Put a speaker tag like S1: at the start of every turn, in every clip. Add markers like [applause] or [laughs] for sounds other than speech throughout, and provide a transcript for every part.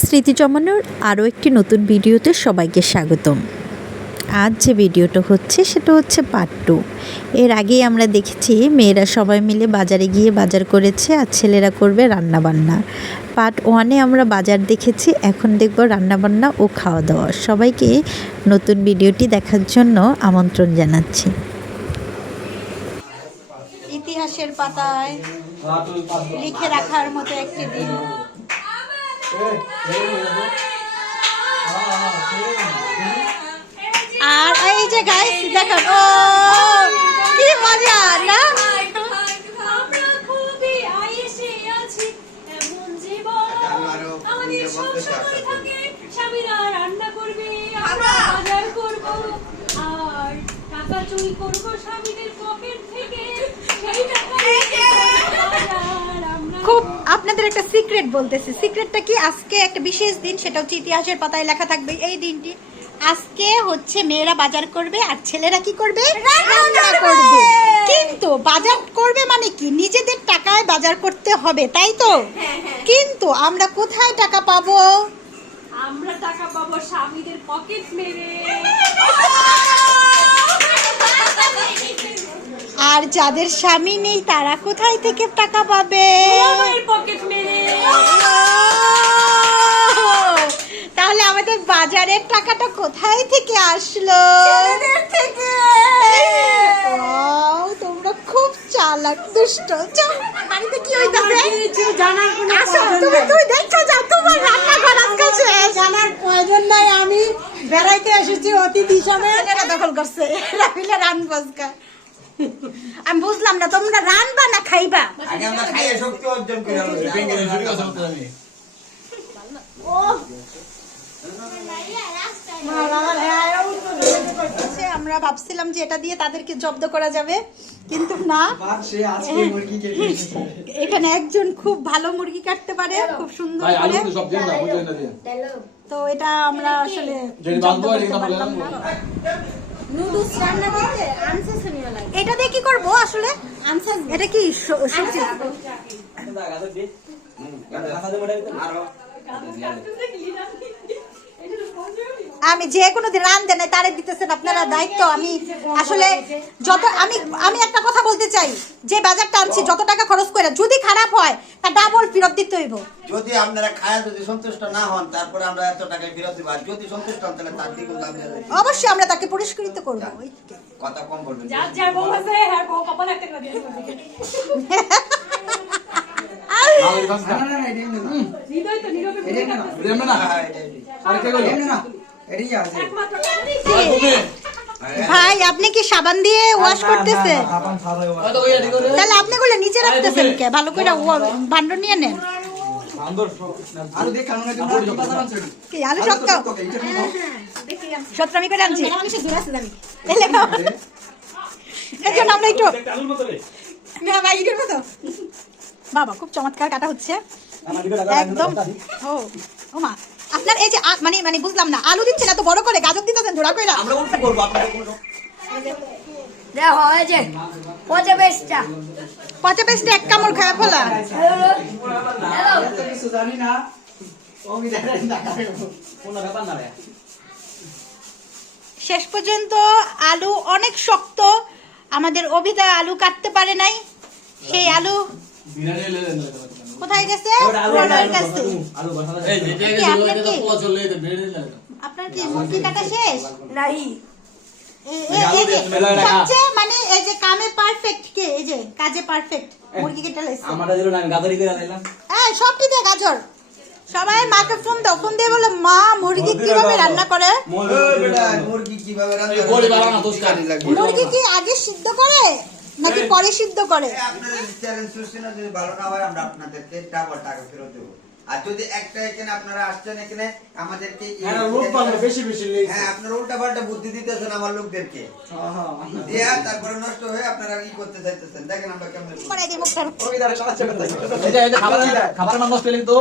S1: স্মৃতি জমানোর আরও একটি নতুন ভিডিওতে সবাইকে স্বাগতম। আজ যে ভিডিওটা হচ্ছে সেটা হচ্ছে পার্ট টু এর আগেই আমরা দেখেছি মেয়েরা সবাই মিলে বাজারে গিয়ে বাজার করেছে আর ছেলেরা করবে রান্না বান্না পার্ট ওয়ানে আমরা বাজার দেখেছি, এখন দেখব রান্নাবান্না ও খাওয়া দাওয়া সবাইকে নতুন ভিডিওটি দেখার জন্য আমন্ত্রণ জানাচ্ছি।
S2: ইতিহাসের পাতায় লিখে রাখার মতো একটি দিন। আর এই যে গাইস দেখো ও কি মজা না?
S3: আর টাকা চুরি করব স্বামীদের পকেট থেকে। সেই টাকা
S2: আপনাদের একটা সিক্রেট বলতেছি। সিক্রেটটা কি? আজকে একটা বিশেষ দিন সেটা হচ্ছে ইতিহাসের পাতায় লেখা থাকবে এই দিনটি। আজকে হচ্ছে মেয়েরা বাজার করবে আর ছেলেরা কি করবে? রান্না করবে। কিন্তু বাজার করবে মানে কি? নিজেদের টাকায় বাজার করতে হবে তাই তো? কিন্তু আমরা কোথায় টাকা পাবো?
S3: আমরা টাকা পাবো স্বামীদের পকেট মেরে। [laughs] [laughs]
S2: আর যাদের স্বামী নেই তারা কোথায় থেকে টাকা পাবে? তাহলে আমাদের বাজারের টাকাটা কোথায় থেকে আসলো? তোমরা খুব চালাক দুষ্ট। বাড়িতে কি হইতাছে?
S4: জানার কোনো
S2: তুমি
S4: নাই।
S2: দেখছ যাও তোমার রান্নাঘর আজকে
S4: জানার প্রয়োজন নাই। আমি বেড়াইতে এসেছি অতিথি হিসাবে।
S2: দখল করছে। এরা রান বসকা। আমি বুঝলাম না তোমরা রানবা না খাইবা?
S5: আগে আমরা খাইয়ে শক্তি অর্জন করে
S2: আমরা। ভাবছিলাম যে এটা দিয়ে তাদেরকে জব্দ করা যাবে কিন্তু না। এখানে একজন খুব ভালো মুরগি কাটতে পারে খুব সুন্দর করে। তো এটা আমরা আসলে
S4: নুডলস রান্না করতে আনসেসনীয় লাগে।
S2: এটা দিয়ে কি করব আসলে?
S4: আনসেস
S2: এটা কি সবজি? আমি যে কোনো দিন রান দেন তারে দিতেছেন আপনারা দায়িত্ব। আমি আসলে যত আমি আমি একটা কথা বলতে চাই যে বাজারটা আনছি যত টাকা খরচ করে যদি খারাপ হয় তা ডাবল ফেরত দিতে হইব।
S5: যদি আপনারা খায়া যদি সন্তুষ্ট না হন তারপরে আমরা এত টাকায় ফেরত দিব। আর যদি সন্তুষ্ট হন তাহলে তার দাম
S2: অবশ্যই আমরা তাকে পুরস্কৃত করব।
S5: কথা কম বলবেন।
S3: যার যার বউ আছে হ্যাঁ বউ কপাল একটা করে দিয়ে। হৃদয় তো নীরবে।
S6: না।
S5: হ্যাঁ।
S6: আর কে গেল। তুমি
S2: ভাই আপনি কি সাবান দিয়ে ওয়াশ করতেছে? তাহলে আপনি গুলো নিচে রাখতেছেন কে? ভালো করে ভান্ড নিয়ে নেন। আলু সত্য সত্য আমি। করে আনছি। এর জন্য আমরা একটু না, ভাই, এটার মতো। বাবা খুব চমৎকার কাটা হচ্ছে। একদম। ও ও মা। আপনার এই যে মানে মানে বুঝলাম না আলু দিচ্ছেন এত বড় করে গাজর দিতেছেন ধরা কইরা।
S5: আমরা উল্টো করব আপনাদের কোনো
S4: দেখো এই যে পচা বেশটা
S2: পচা পেস্টে এক কামড় খায় ফেলা। শেষ পর্যন্ত আলু অনেক শক্ত। আমাদের অভিদা আলু কাটতে পারে নাই। সেই আলু কোথায় গেছে? প্রলয়ের কাছে। আপনার কি? মুরগি কাটা শেষ। সবচেয়ে মানে এই যে কামে পারফেক্ট কে এই যে কাজে পারফেক্ট মুরগি কেটে লাইছে।
S7: আমারটা দিল না গাদরি করে আনলাম।
S2: হ্যাঁ সবটি দিয়ে গাজর। সবাই মাকে ফোন দাও ফোন দিয়ে বলো মা মুরগি কীভাবে রান্না করে?
S5: মুরগি কীভাবে রান্না লাগবে।
S2: মুরগি কি আগে সিদ্ধ করে? নাকি পরে সিদ্ধ করে?
S5: আপনারা আপনাদের চ্যালেঞ্জ চলছে না, যদি ভালো না হয় আমরা আপনাদেরকে ডাবল টাকা ফেরত দেবো। আর যদি একটা এখানে আপনারা আসছেন এখানে আমাদেরকে এই- হ্যাঁ আপনারা উল্টা পাল্টা বুদ্ধি দিতেছেন আমার লোকদেরকে। দিয়া তারপরে নষ্ট হয়ে আপনারা ই করতে চাইতেছেন। দেখেন আমরা কেমন করি।
S2: পরে দিয়ে মুখটা
S6: এই যে এই যে খাবার খাবার নষ্ট হলে তো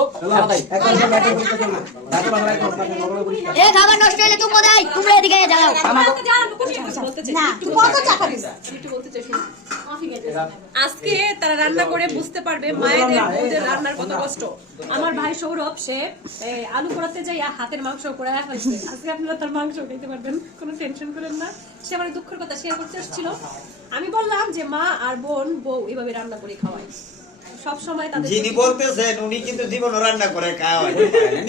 S4: খাবার নষ্ট হলে তুমি কোথায় তোমরা এদিকে যাও
S3: আমাকে জানো তো খুশি হচ্ছে বলতে চাই।
S2: না তুই কত টাকা দিস
S3: একটু বলতে চাই শুনুন। মাফি গেছে। আজকে তারা রান্না করে বুঝতে পারবে মায়েদের রান্নার কত কষ্ট। আমার ভাই সৌরভ সে আলু পোড়াতে যাই হাতের মাংস পোড়া ফেলছে। আজকে আপনারা তার মাংস খেতে পারবেন কোনো টেনশন করেন না। সে আমার দুঃখের কথা শেয়ার করতে এসেছিল। আমি বললাম যে মা আর বোন বউ এভাবে রান্না করে খাওয়ায়। সব সময় তাদের
S5: যিনি বলতেছেন উনি কিন্তু জীবন রান্না করে খাওয়া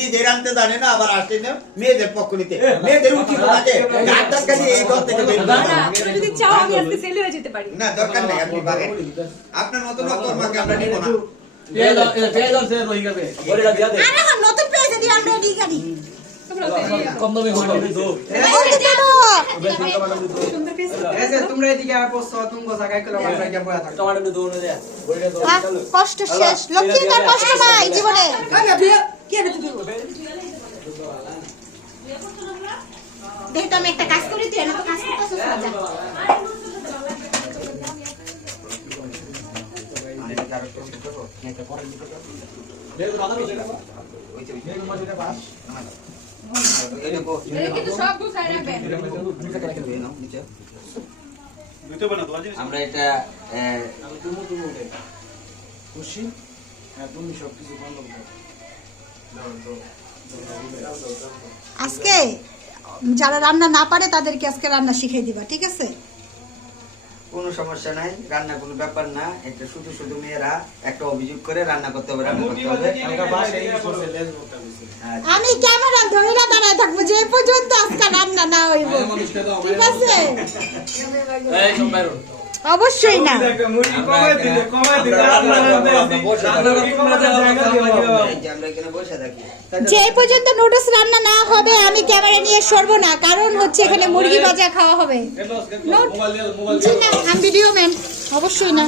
S5: নিজে রান্নতে জানে না আবার আসে না মেয়েদের পক্ষ নিতে। মেয়েদের উচিত থাকে গাছ ধাক্কা দিয়ে এই ঘর থেকে বের করে।
S3: যদি চাও আমি আজকে সেল হয়ে যেতে পারি।
S5: না দরকার নেই আপনি পারেন। আপনার মতো আমরা নিব না।
S6: পেজ পেজ আছে রই গেছে বলে দিয়া দে
S2: আরে হন নতুন পেজ দিয়ে আমরা দি গাড়ি
S6: কম দামে হলো
S3: দো
S7: তোমরা এদিকে আর পোস্ট তুমি জায়গায় কলম আমরা গিয়ে বয়া থাক
S6: টমেটো দো না দে
S2: বলে
S6: দো
S2: কষ্ট শেষ লক্ষ্মী তার কষ্ট নাই জীবনে কানা তুই কি এটা তুই দেখো আমি একটা কাজ করি তুই না তো কাজ করতেছিস
S6: করছে এটা।
S3: কিন্তু সব গুছাই রাখবেন
S5: আমরা এটা আহ,
S2: আজকে যারা রান্না না পারে তাদেরকে আজকে রান্না শিখিয়ে দিবা ঠিক আছে
S5: কোনো সমস্যা নাই রান্না কোনো ব্যাপার না। এটা শুধু শুধু মেয়েরা একটা অভিযোগ করে রান্না করতে হবে রান্না করতে হবে। আচ্ছা।
S2: আমি ক্যামেরা ধরে দাঁড়ায় থাকব যে পর্যন্ত আজকে রান্না না হইব। ঠিক আছে। অবশ্যই না।
S5: এই যে
S2: পর্যন্ত নুডলস রান্না না হবে আমি ক্যামেরা নিয়ে সরবো না। কারণ হচ্ছে এখানে মুরগি ভাজা খাওয়া হবে। না আমি ভিডিও ম্যান অবশ্যই না।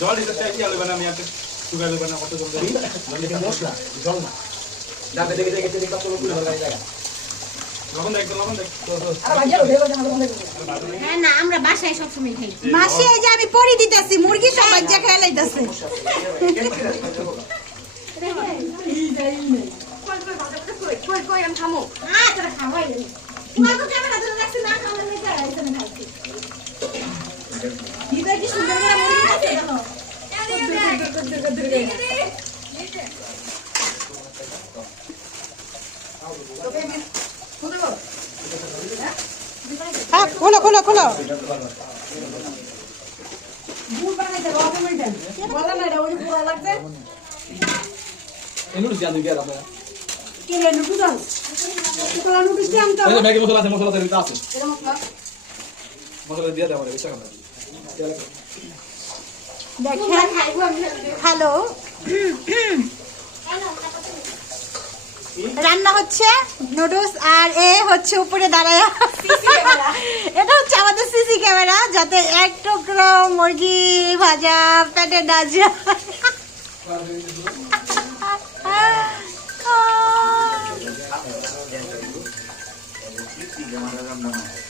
S8: জল দিতে চাই কি আলু বানা আমি একটা সুগার আলু বানা কত জল দেবি?
S6: ডাকে দেখে দেখে দেখে কাপড় উপরে ধরে জায়গা।
S8: লবণ দেখ লবণ দেখ।
S2: হ্যাঁ না আমরা বাসায় সবসময় খাই। মাসি এই যে আমি পরি দিতেছি মুরগি সব বাচ্চা খেয়ে লাইতেছে।
S3: কই কই আমি থামো
S2: তোরা খাওয়াই। তোমাকে ক্যামেরা ধরে রাখছি না খাওয়ালে লেগে আইছে না খাইছি দিদা কি সুন্দর করে মুরগি আছে দেখো হ্যাঁ খোলো খোলো খোলো
S6: মশলা দিয়ে দাও আমারে, বেশি খাবে না।
S2: দেখেন। হ্যালো রান্না হচ্ছে নুডলস আর এ হচ্ছে উপরে দাঁড়ায়। এটা হচ্ছে আমাদের সিসি ক্যামেরা যাতে এক টুকরো মুরগি ভাজা, পেটে ডাজা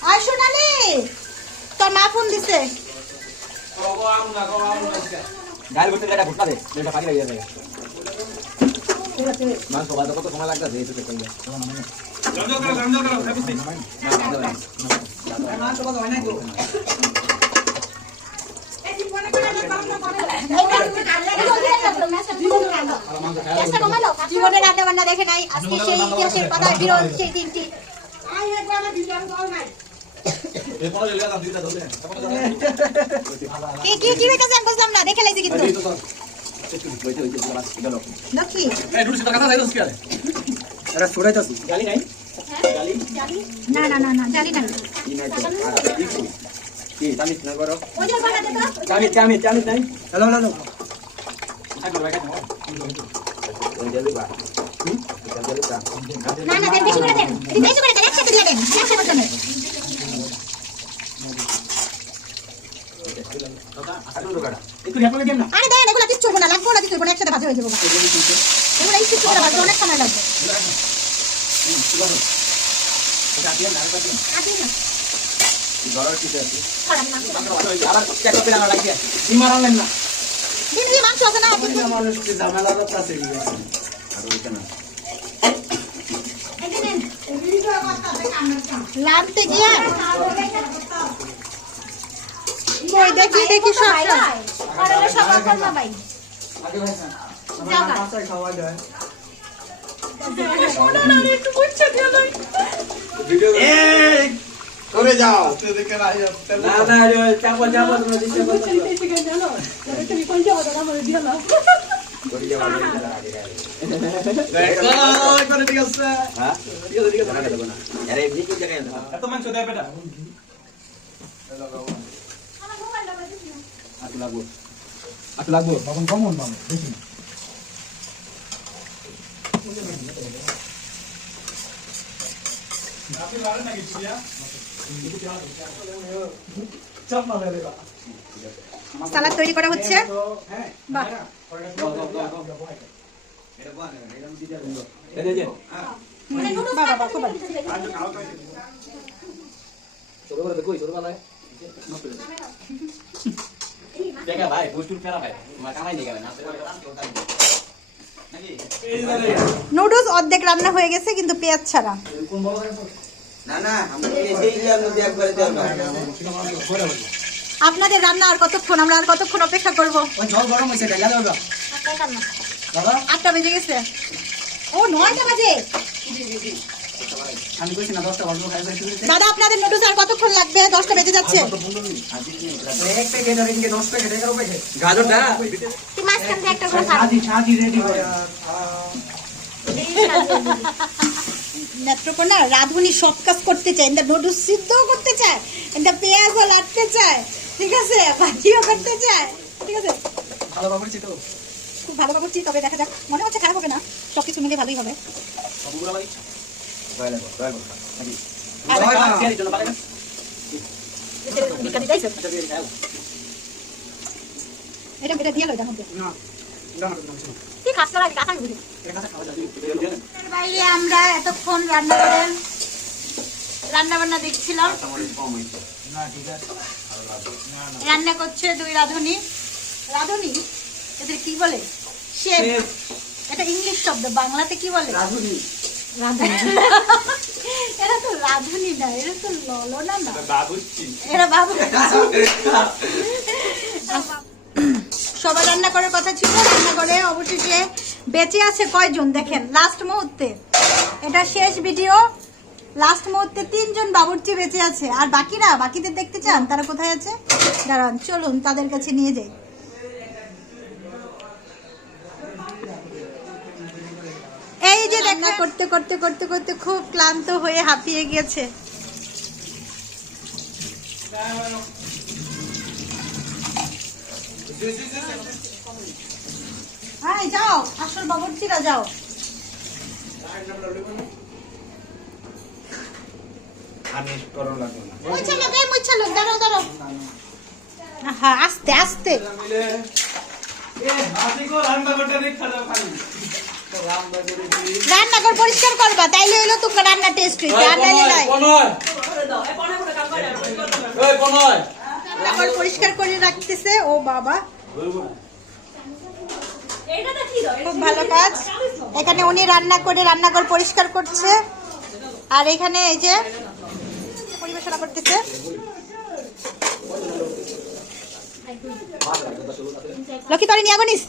S2: আয় সোনালি, তোর মা ফোন দিছে।
S6: ডাল করে এটা
S2: রান্না বান্না দেখে নাই, আজকে সেই ইতিহাসের পাতায় বিরল সেই দিনটি
S6: দিতে দাও দে। পনেরো জেলে।
S2: কি কি কি বেকাজ আমি বুঝলাম না দেখে লাইছি কিন্তু। দেখি।
S6: এই দুটো কথা যাইতো কি আরে?
S7: এটা ছড়াইতাছ
S6: গালি নাই?
S2: হ্যাঁ, গালি না না না না গালি না
S5: কি তামিত না করো?
S2: ওই যে বানাতে তো
S6: তামিত তামিত তামিত নাই?
S7: Hello
S6: hello. কোথায় করবে কেন
S5: ওই যে দিবা হুম
S2: না না দেন বেশি করে দেন। বেশি করে দেন একসাথে দিয়ে দেন একসাথে
S5: দেন।
S6: একটু না।
S2: আরে দেন এগুলো কিচ্ছু হবে না লাগবে না কিছু হবে না একসাথে ভাজা হয়ে যাবে এগুলো এই কিছু করে ভাজতে অনেক সময় লাগবে
S6: এটা দিয়ে না, এটা দিয়ে না।
S2: আসি না
S6: ঘরের কিছু আছে
S2: খারাপ মাংস
S6: আবার চেক করতে না লাগে ডিমার আনলেন না
S2: ডিম দিয়ে মাংস আছে না
S7: মানুষ কি ঝামেলাটা আছে কি
S6: আর ওইখানে
S2: লানতে গিয়া কই দেখি দেখি সব সব
S6: আগে ভাই
S5: হ্যাঁ
S8: এত মাংস
S6: আটু লাগবো। আটু লাগবো? তখন কমন পাবো বেশি না
S2: সালাদ তৈরি করা হচ্ছে? বাহ।
S6: এই যে
S2: বাহ বাহ বাহ খুব ভালো।
S6: ছোট করে দেখো ছোট বানায় দেখা ভাই বুস্টুর ফেরা ভাই। মা কামাই দিকে না?
S2: নুডলস অর্ধেক রান্না হয়ে গেছে কিন্তু পেঁয়াজ ছাড়া।
S5: না না
S2: আপনাদের রান্না আর কতক্ষণ? আমরা আর কতক্ষণ অপেক্ষা করব? আটটা বেজে গেছে। ও নয়টা বাজে।
S7: আমি কইছি না দশটা বাজবো খাই খাই শুরু
S2: দাদা আপনাদের নুডলস আর কতক্ষণ লাগবে? দশটা বেজে যাচ্ছে।
S7: এক প্যাকেট আর ইনকে দশ প্যাকেট এগারো প্যাকেট
S6: গাজরটা?
S2: তুই মাঝখান দিয়ে একটা করে
S7: রেডি
S2: নেত্রকোনা রাঁধুনি সব কাজ করতে চায়। এটা নুডলস সিদ্ধও করতে চায় এটা পেঁয়াজও লাটতে চায়। ঠিক আছে? ভাজিও করতে চায়। ঠিক আছে?
S7: ভালো বাবুরছি তো
S2: খুব ভালো করছি তবে দেখা যাক। মনে হচ্ছে খারাপ হবে না। সব কিছু মিলে ভালোই হবে। আমরা এতক্ষণ রান্না করেন রান্না বান্না দেখছিলাম রান্না করছে দুই রাঁধুনি রাঁধুনি এদের কি বলে? এটা ইংলিশ শব্দ, বাংলাতে কি বলে?
S7: রাঁধুনি।
S2: এরা তো রাঁধুনি না এরা তো ললনা না। এরা বাবু। সবাই রান্না করার কথা ছিল রান্না করে অবশেষে বেঁচে আছে কয়জন দেখেন? লাস্ট মুহূর্তে। এটা শেষ ভিডিও লাস্ট মুহূর্তে তিনজন বাবুর্চি বেঁচে আছে। আর বাকিরা বাকিদের দেখতে চান তারা কোথায় আছে? দাঁড়ান চলুন তাদের কাছে নিয়ে যাই। এই যে দেখা করতে করতে করতে করতে খুব ক্লান্ত হয়ে হাঁপিয়ে গেছে। হ্যাঁ যাও আসল বাবুর্চিরা যাও। হ্যাঁ আস্তে আস্তে।
S8: রান্না
S2: রান্নাঘর পরিষ্কার করবা তাইলে হইল তো রান্না টেস্ট হইছে আর নাইলে নাই। রান্নাঘর পরিষ্কার করে রাখতেছে ও বাবা। খুব ভালো কাজ। এখানে উনি রান্না করে রান্নাঘর পরিষ্কার করছে। আর এখানে এই যে পরিবেশনা করতেছে। লক্ষ্মী তোরে নিয়ে আগুনিস?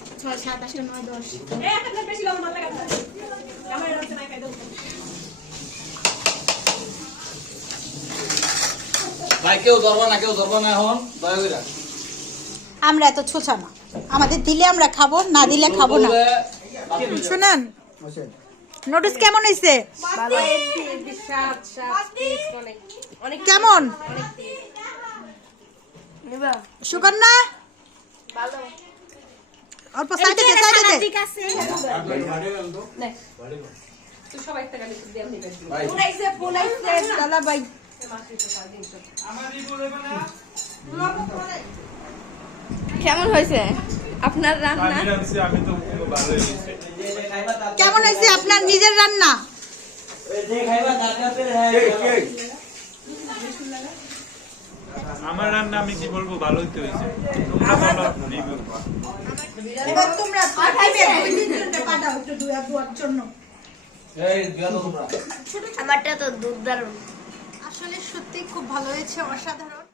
S6: ভাই কেউ ধরবো না কেউ ধরবো না এখন? দয়া করে।
S2: আমরা এত ছোছা না। আমাদের দিলে আমরা খাব না দিলে খাব না। শুনান নোটিস কেমন হয়েছে কেমন? সুকন্যা? অল্প সাইডে দে সাইডে দে।
S3: তুই সবাই একটা গালি দিয়ে আমি বেশ
S2: ফুলাইছে ফুলাইছে দাদা ভাই।
S8: আমারই বলে না
S9: কেমন হয়েছে আপনার রান্না?
S2: কেমন হয়েছে আপনার নিজের রান্না?
S8: আমার রান্না আমি কি বলব ভালোই তো হয়েছে।
S2: এবার তোমরা পাঠাইবে ওই তিনজনকে পাঠাও একটু দুয়া দুয়ার জন্য।
S6: এই দিয়া তোমরা।
S9: আমারটা তো দুধ দারুণ।
S2: আসলে সত্যি খুব ভালো হয়েছে অসাধারণ।